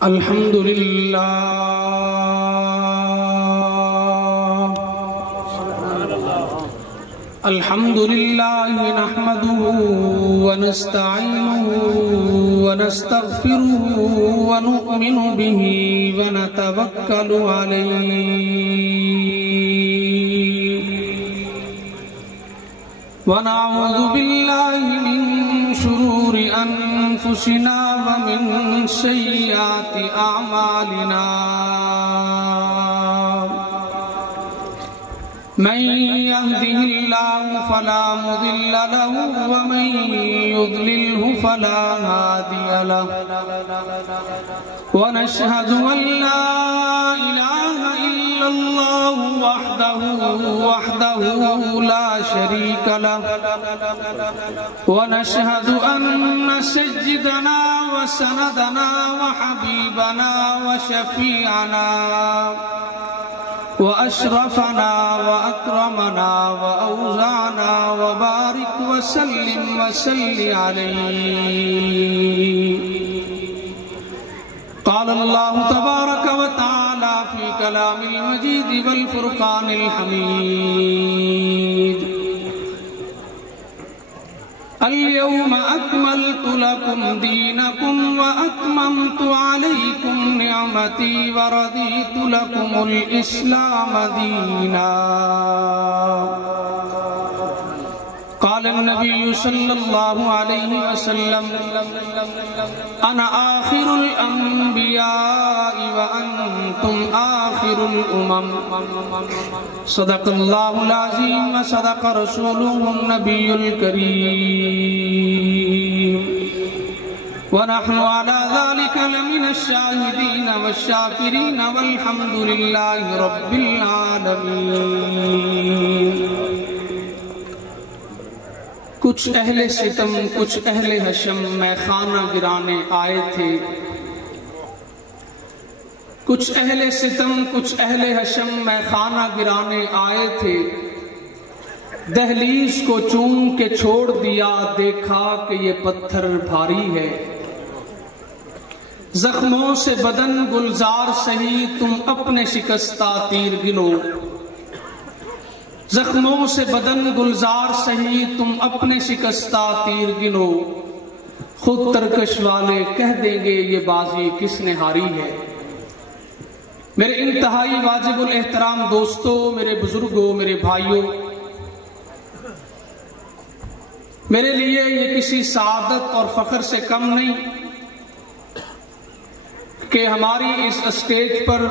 الحمد للہ الحمد للہ نحمده ونستعینه ونستغفره ونؤمن به ونتوکل علیہ ونعوذ باللہ من شرور انفسنا ومن سیئات اعمالنا من يهده الله فلا مضل له ومن يضلله فلا هادي له ونشهد أن لا إله إلا الله وحده لا شريك له ونشهد أن سيدنا وسندنا وحبيبنا وشفيعنا وأشرفنا وأكرمنا وأوزعنا وبارك وسلم وسل عليه قال الله تبارك وتعالى في كلام المجيد والفرقان الحميد اليوم أكملت لكم دينكم وأتممت عليكم نعمتي ورضيت لكم الإسلام دينا قال النبي صلى الله عليه وسلم أنا آخر الأنبياء وأنتم آخر الأمم صدق الله العظيم وصدق رسوله النبي الكريم ونحن على ذلك لمن الشاهدين والشاكرين والحمد لله رب العالمين کچھ اہل ستم کچھ اہل حشم میں خانہ گرانے آئے تھے کچھ اہل ستم کچھ اہل حشم میں خانہ گرانے آئے تھے دہلیز کو چوم کے چھوڑ دیا دیکھا کہ یہ پتھر بھاری ہے زخموں سے بدن گلزار سہی تم اپنے شکستہ تیر گنو زخموں سے بدن گلزار سہی تم اپنے شکستہ تیر گنو خود ترکش والے کہہ دیں گے یہ بازی کس نے ہاری ہے میرے انتہائی واجب الاحترام دوستو میرے بزرگوں میرے بھائیوں میرے لیے یہ کسی سعادت اور فخر سے کم نہیں کہ ہماری اس اسٹیج پر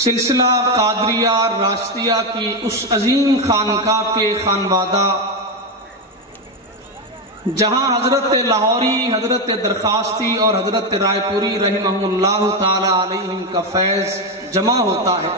سلسلہ قادریہ راستیہ کی اس عظیم خانقاہ کے خانوادہ جہاں حضرت لاہوری حضرت درخواستی اور حضرت رائے پوری رحمہ اللہ تعالی علیہم کا فیض جمع ہوتا ہے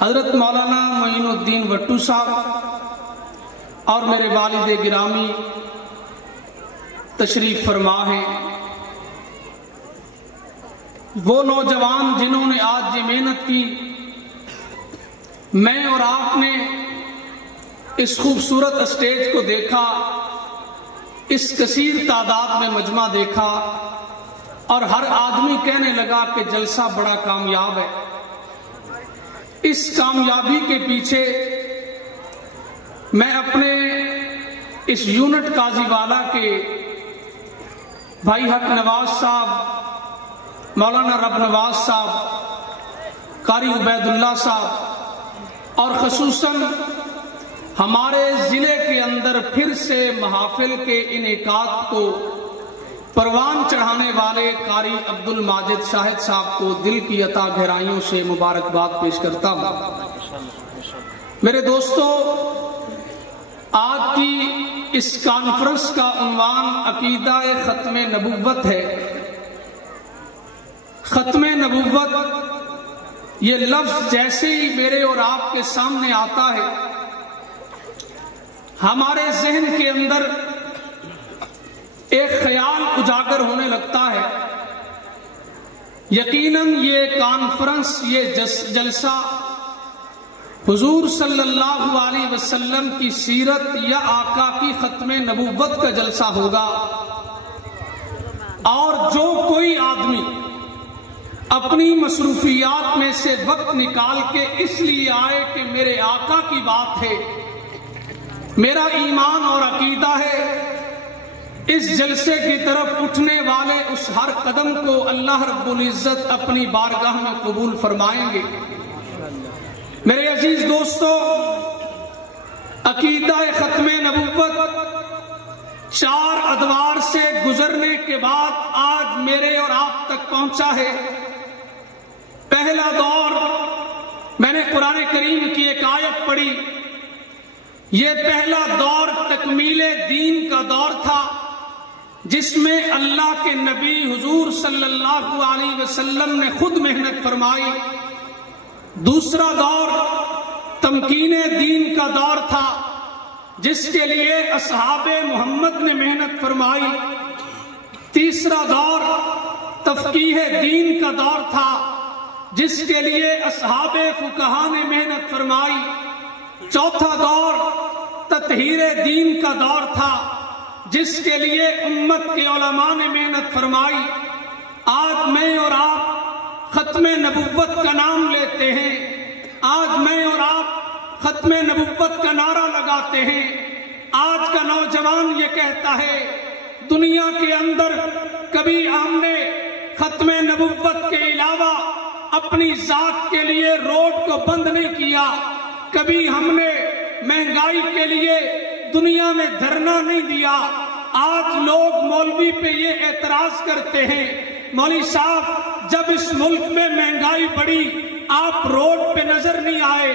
حضرت مولانا معین الدین وٹو صاحب اور میرے والد گرامی تشریف فرما ہیں وہ نوجوان جنہوں نے آج یہ محنت کی میں اور آپ نے اس خوبصورت اسٹیج کو دیکھا اس کثیر تعداد میں مجمع دیکھا اور ہر آدمی کہنے لگا کہ جلسہ بڑا کامیاب ہے اس کامیابی کے پیچھے میں اپنے اس یونٹ قاضی والا کے بھائی حق نواز صاحب مولانا رب نواز صاحب قاری عبید اللہ صاحب اور خصوصاً ہمارے ضلع کے اندر پھر سے محافل کے انعقاد کو پروان چڑھانے والے قاری عبد الماجد شاہد صاحب کو دل کی عطا گہرائیوں سے مبارکباد پیش کرتا ہوں میرے دوستو آج کی اس کانفرنس کا عنوان عقیدہ ختم نبوت ہے ختم نبوت یہ لفظ جیسے ہی میرے اور آپ کے سامنے آتا ہے ہمارے ذہن کے اندر ایک خیال اجاگر ہونے لگتا ہے یقیناً یہ کانفرنس یہ جلسہ حضور صلی اللہ علیہ وسلم کی سیرت یا آقا کی ختم نبوت کا جلسہ ہوگا اور جو کوئی آدمی اپنی مصروفیات میں سے وقت نکال کے اس لیے آئے کہ میرے آقا کی بات ہے، میرا ایمان اور عقیدہ ہے، اس جلسے کی طرف اٹھنے والے اس ہر قدم کو اللہ رب العزت اپنی بارگاہ میں قبول فرمائیں گے۔ میرے عزیز دوستو، عقیدہ ختم نبوت 4 ادوار سے گزرنے کے بعد آج میرے اور آپ تک پہنچا ہے۔ پہلا دور، میں نے قرآن کریم کی ایک آیت پڑھی، یہ پہلا دور تکمیل دین کا دور تھا، جس میں اللہ کے نبی حضور صلی اللہ علیہ وسلم نے خود محنت فرمائی۔ دوسرا دور تمکین دین کا دور تھا، جس کے لیے اصحاب محمد نے محنت فرمائی۔ تیسرا دور تفقیہ دین کا دور تھا، جس کے لیے اصحاب فقہا نے محنت فرمائی۔ چوتھا دور تطہیر دین کا دور تھا، جس کے لیے امت کے علماء نے محنت فرمائی۔ آج میں اور آپ ختم نبوت کا نام لیتے ہیں، آج میں اور آپ ختم نبوت کا نعرہ لگاتے ہیں۔ آج کا نوجوان یہ کہتا ہے، دنیا کے اندر کبھی ہم نے ختم نبوت کے علاوہ اپنی ذات کے لیے روڈ کو بند نہیں کیا، کبھی ہم نے مہنگائی کے لیے دنیا میں دھرنا نہیں دیا۔ آج لوگ مولوی پہ یہ اعتراض کرتے ہیں، مولوی صاحب جب اس ملک میں مہنگائی بڑھی آپ روڈ پہ نظر نہیں آئے۔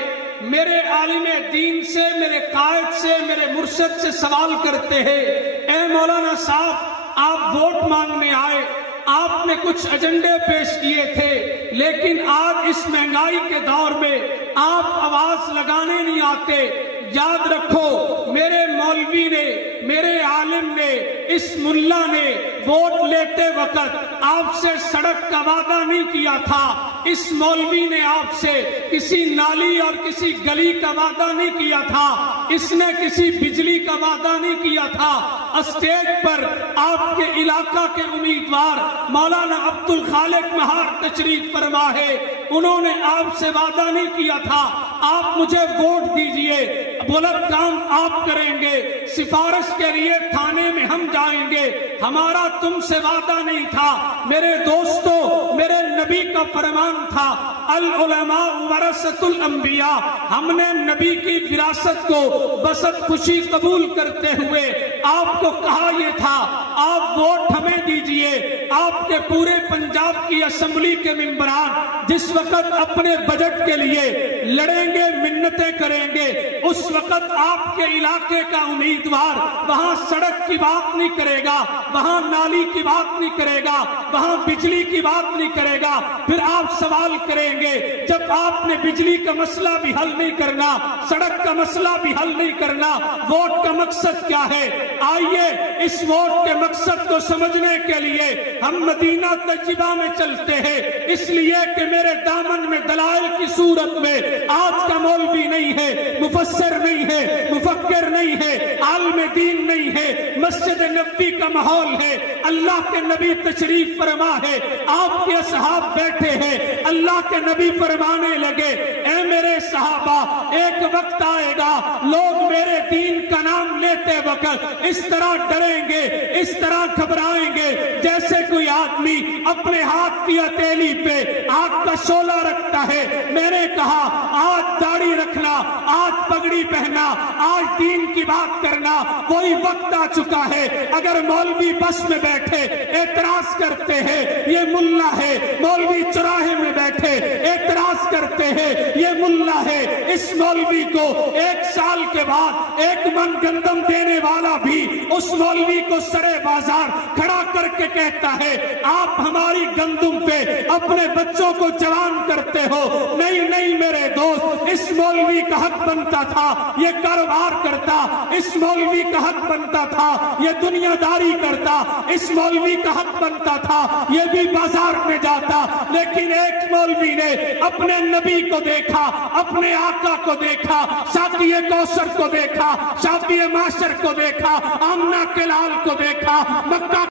میرے عالم دین سے، میرے قائد سے، میرے مرشد سے سوال کرتے ہیں، اے مولانا صاحب آپ ووٹ مانگنے آئے، آپ نے کچھ ایجنڈے پیش کیے تھے، لیکن آج اس مہنگائی کے دور میں آپ آواز لگانے نہیں آتے۔ یاد رکھو، میرے مولوی نے، میرے عالم نے، اس ملا نے ووٹ لیتے وقت آپ سے سڑک کا وعدہ نہیں کیا تھا، اس مولوی نے آپ سے کسی نالی اور کسی گلی کا وعدہ نہیں کیا تھا، اس نے کسی بجلی کا وعدہ نہیں کیا تھا۔ اسٹیج پر آپ کے علاقہ کے امیدوار مولانا عبد الخالق مہار تشریف فرما ہے، انہوں نے آپ سے وعدہ نہیں کیا تھا آپ مجھے ووٹ دیجئے، بلند کام آپ کریں گے، سفارش کے لیے تھانے میں ہم جائیں گے، ہمارا تم سے وعدہ نہیں تھا۔ میرے دوستو، میرے نبی کا فرمان تھا، العلماء ورثۃ الانبیاء، ہم نے نبی کی وراثت کو بسط خوشی قبول کرتے ہوئے آپ کو کہا یہ تھا آپ ووٹ ہمیں دیجئے۔ آپ کے پورے پنجاب کی اسمبلی کے ممبران جس وقت اپنے بجٹ کے لیے لڑیں گے، منتیں کریں گے، اس وقت آپ کے علاقے کا امیدوار وہاں سڑک کی بات نہیں کرے گا، وہاں نالی کی بات نہیں کرے گا، وہاں بجلی کی بات نہیں کرے گا۔ پھر آپ سوال کریں گے، جب آپ نے بجلی کا مسئلہ بھی حل نہیں کرنا، سڑک کا مسئلہ بھی حل نہیں کرنا، ووٹ کا مقصد کیا ہے؟ آئیے اس ووٹ کے مقصد کو سمجھنے کے لیے ہم مدینہ طیبہ میں چلتے ہیں، اس لیے کہ میرے دامن میں دلائل کی صورت میں آج کا مولوی نہیں ہے، مفسر نہیں ہے، مفکر نہیں ہے، عالم دین نہیں ہے، مسجد نبوی کا ماحول ہے، اللہ کے نبی تشریف فرما ہے، آپ کے اصحاب بیٹھے ہیں، اللہ کے نبی فرمانے لگے، اے میرے صحابہ ایک وقت آئے گا لوگ میرے دین کا نام لیتے وقت اس طرح ڈریں گے، اس طرح گھبرائیں گے جیسے کوئی آدمی اپنے ہاتھ کی ہتھیلی پہ آگ کا شعلہ رکھتا ہے۔ میں نے کہا آج داڑھی رکھنا، آج پگڑی پہنا، آج دین کی بات کرنا، وہی وقت آ چکا ہے۔ اگر مولوی بس میں بیٹھے اعتراض کرتے ہیں یہ ملا ہے، مولوی چوراہے میں بیٹھے اعتراض کرتے ہیں یہ ملا ہے، اس مولوی کو 1 سال کے بعد 1 من گندم دینے والا بھی اس مولوی کو سرے بازار کھڑا کر کے کہتا ہے آپ ہماری گندم پہ اپنے بچوں کو جوان کرتے ہو۔ نہیں نہیں میرے دوست، اس مولوی کا حق بنتا تھا یہ کاروبار کرتا، اس مولوی کا حق بنتا تھا یہ دنیا داری کرتا، اس مولوی کا حق بنتا تھا یہ بھی بازار میں جاتا، لیکن ایک مولوی نے اپنے نبی کو دیکھا، اپنے آقا کو دیکھا، ساقی کوثر کو دیکھا، شافی معاشر کو دیکھا، آمنہ کے لال کو دیکھا، مکہ